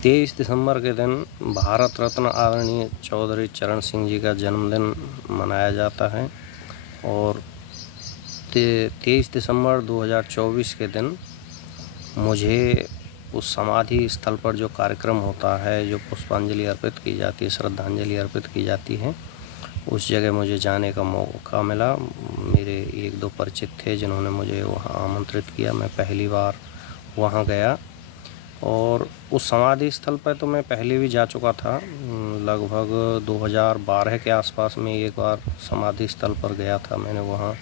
23 दिसंबर के दिन भारत रत्न आदरणीय चौधरी चरण सिंह जी का जन्मदिन मनाया जाता है और 23 दिसंबर 2024 के दिन मुझे उस समाधि स्थल पर जो कार्यक्रम होता है, जो पुष्पांजलि अर्पित की जाती है, श्रद्धांजलि अर्पित की जाती है, उस जगह मुझे जाने का मौका मिला। मेरे 1-2 परिचित थे जिन्होंने मुझे वहाँ आमंत्रित किया। मैं पहली बार वहाँ गया और उस समाधि स्थल पर तो मैं पहले भी जा चुका था। लगभग 2012 के आसपास में एक बार समाधि स्थल पर गया था। मैंने वहाँ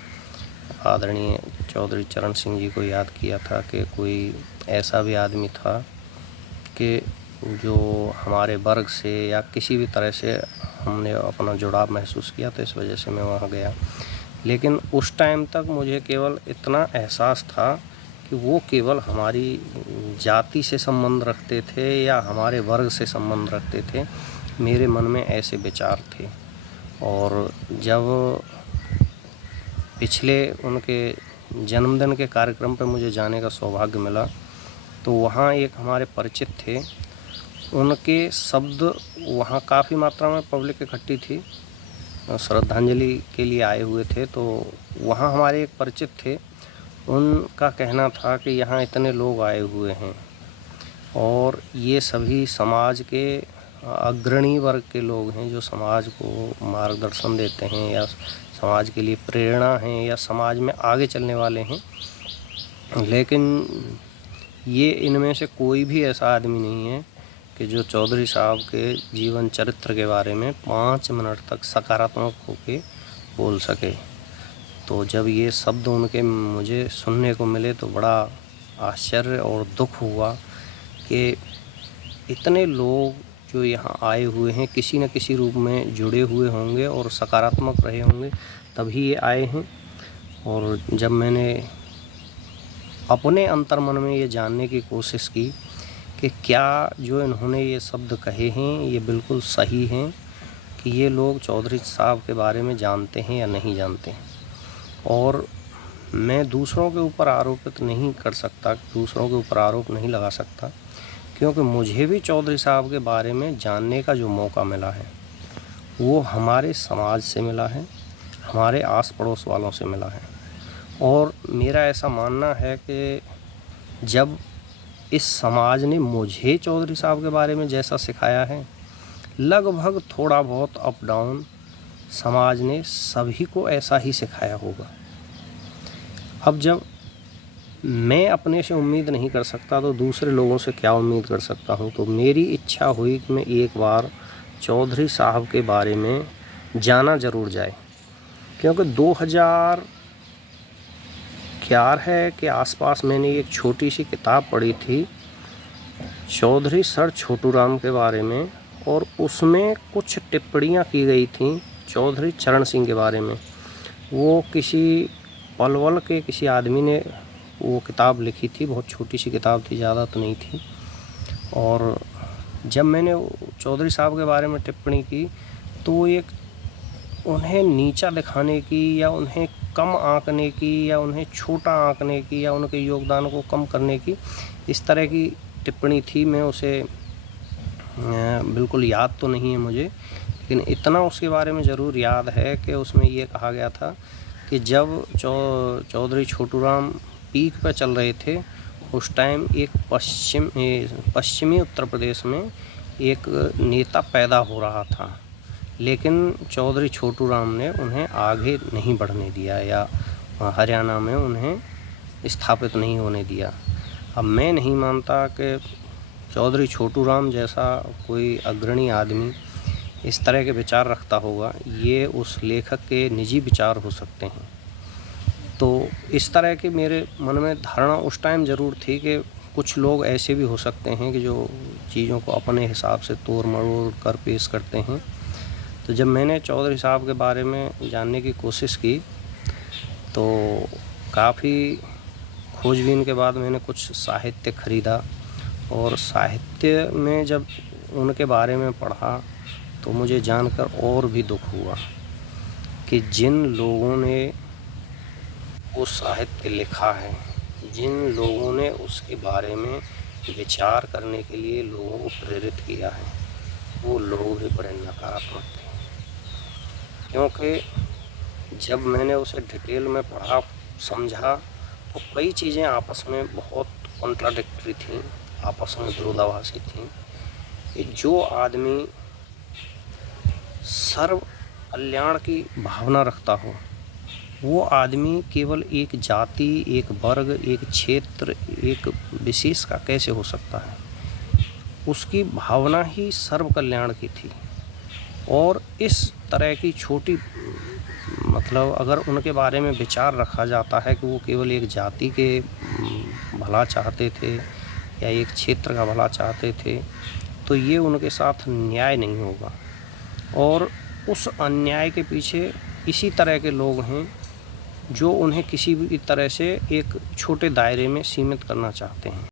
आदरणीय चौधरी चरण सिंह जी को याद किया था कि कोई ऐसा भी आदमी था कि जो हमारे वर्ग से या किसी भी तरह से हमने अपना जुड़ाव महसूस किया, तो इस वजह से मैं वहाँ गया। लेकिन उस टाइम तक मुझे केवल इतना एहसास था कि वो केवल हमारी जाति से संबंध रखते थे या हमारे वर्ग से संबंध रखते थे। मेरे मन में ऐसे विचार थे। और जब पिछले उनके जन्मदिन के कार्यक्रम पर मुझे जाने का सौभाग्य मिला, तो वहाँ एक हमारे परिचित थे, उनके शब्द, वहाँ काफ़ी मात्रा में पब्लिक इकट्ठी थी, श्रद्धांजलि के लिए आए हुए थे। तो वहाँ हमारे एक परिचित थे, उनका कहना था कि यहाँ इतने लोग आए हुए हैं और ये सभी समाज के अग्रणी वर्ग के लोग हैं, जो समाज को मार्गदर्शन देते हैं या समाज के लिए प्रेरणा हैं या समाज में आगे चलने वाले हैं। लेकिन ये इनमें से कोई भी ऐसा आदमी नहीं है कि जो चौधरी साहब के जीवन चरित्र के बारे में 5 मिनट तक सकारात्मक होकर बोल सके। तो जब ये शब्द उनके मुझे सुनने को मिले तो बड़ा आश्चर्य और दुख हुआ कि इतने लोग जो यहाँ आए हुए हैं किसी न किसी रूप में जुड़े हुए होंगे और सकारात्मक रहे होंगे, तभी ये आए हैं। और जब मैंने अपने अंतर्मन में ये जानने की कोशिश की कि क्या जो इन्होंने ये शब्द कहे हैं ये बिल्कुल सही हैं, कि ये लोग चौधरी साहब के बारे में जानते हैं या नहीं जानते हैं। और मैं दूसरों के ऊपर आरोपित नहीं कर सकता, दूसरों के ऊपर आरोप नहीं लगा सकता, क्योंकि मुझे भी चौधरी साहब के बारे में जानने का जो मौका मिला है वो हमारे समाज से मिला है, हमारे आस पड़ोस वालों से मिला है। और मेरा ऐसा मानना है कि जब इस समाज ने मुझे चौधरी साहब के बारे में जैसा सिखाया है, लगभग थोड़ा बहुत अप डाउन समाज ने सभी को ऐसा ही सिखाया होगा। अब जब मैं अपने से उम्मीद नहीं कर सकता तो दूसरे लोगों से क्या उम्मीद कर सकता हूँ। तो मेरी इच्छा हुई कि मैं एक बार चौधरी साहब के बारे में जाना ज़रूर जाए, क्योंकि 2011 के आसपास मैंने एक छोटी सी किताब पढ़ी थी चौधरी सर छोटू राम के बारे में, और उसमें कुछ टिप्पणियाँ की गई थी चौधरी चरण सिंह के बारे में। वो किसी पलवल के किसी आदमी ने वो किताब लिखी थी, बहुत छोटी सी किताब थी, ज़्यादा तो नहीं थी। और जब मैंने चौधरी साहब के बारे में टिप्पणी की तो वो एक उन्हें नीचा दिखाने की या उन्हें कम आंकने की या उन्हें छोटा आंकने की या उनके योगदान को कम करने की, इस तरह की टिप्पणी थी। मैं उसे बिल्कुल याद तो नहीं है मुझे, लेकिन इतना उसके बारे में ज़रूर याद है कि उसमें ये कहा गया था कि जब चौधरी छोटू राम पीक पर चल रहे थे, उस टाइम एक पश्चिमी उत्तर प्रदेश में एक नेता पैदा हो रहा था, लेकिन चौधरी छोटू राम ने उन्हें आगे नहीं बढ़ने दिया या हरियाणा में उन्हें स्थापित नहीं होने दिया। अब मैं नहीं मानता कि चौधरी छोटू राम जैसा कोई अग्रणी आदमी इस तरह के विचार रखता होगा। ये उस लेखक के निजी विचार हो सकते हैं। तो इस तरह के मेरे मन में धारणा उस टाइम ज़रूर थी कि कुछ लोग ऐसे भी हो सकते हैं कि जो चीज़ों को अपने हिसाब से तोड़ मरोड़ कर पेश करते हैं। तो जब मैंने चौधरी साहब के बारे में जानने की कोशिश की तो काफ़ी खोजबीन के बाद मैंने कुछ साहित्य ख़रीदा, और साहित्य में जब उनके बारे में पढ़ा तो मुझे जानकर और भी दुख हुआ कि जिन लोगों ने वो साहित्य लिखा है, जिन लोगों ने उसके बारे में विचार करने के लिए लोगों को प्रेरित किया है, वो लोग भी बड़े नकारात्मक थे। क्योंकि जब मैंने उसे डिटेल में पढ़ा, समझा, तो कई चीज़ें आपस में बहुत कॉन्ट्राडिक्टरी थीं, आपस में विरोधाभासी थीं। कि जो आदमी सर्व कल्याण की भावना रखता हो, वो आदमी केवल एक जाति, एक वर्ग, एक क्षेत्र, एक विशेष का कैसे हो सकता है। उसकी भावना ही सर्व कल्याण की थी। और इस तरह की छोटी मतलब अगर उनके बारे में विचार रखा जाता है कि वो केवल एक जाति के भला चाहते थे या एक क्षेत्र का भला चाहते थे, तो ये उनके साथ न्याय नहीं होगा। और उस अन्याय के पीछे इसी तरह के लोग हैं जो उन्हें किसी भी तरह से एक छोटे दायरे में सीमित करना चाहते हैं।